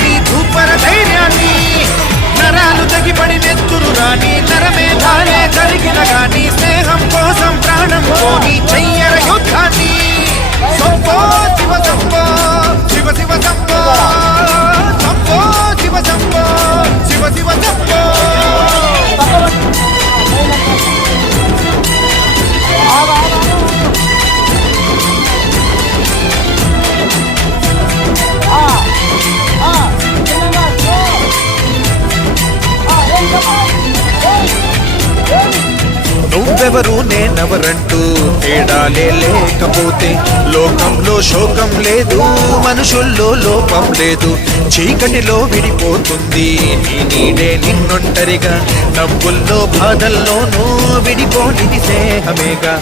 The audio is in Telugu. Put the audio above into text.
నీ ధూపర ధైర్యాన్ని నరాలు తగిపడి నెత్తురు రాని నరమేధాలే కలిగిన గాని స్నేహం కోసం ప్రాణం పోని చెయ్యర యుద్ధాన్ని సంపో శివ సంపో శివ శివ సంపో సంపో శివ సంపో శివ శివ సంపో నువ్వెవరు నేనెవరంటూ తేడాలే లేకపోతే లోకంలో శోకం లేదు, మనుషుల్లో లోపం లేదు. చీకటిలో విడిపోతుంది నీ నీడే నిన్నొంటరిగా, నవ్వుల్లో బాధల్లోనూ విడిపోనిది స్నేహమేగా.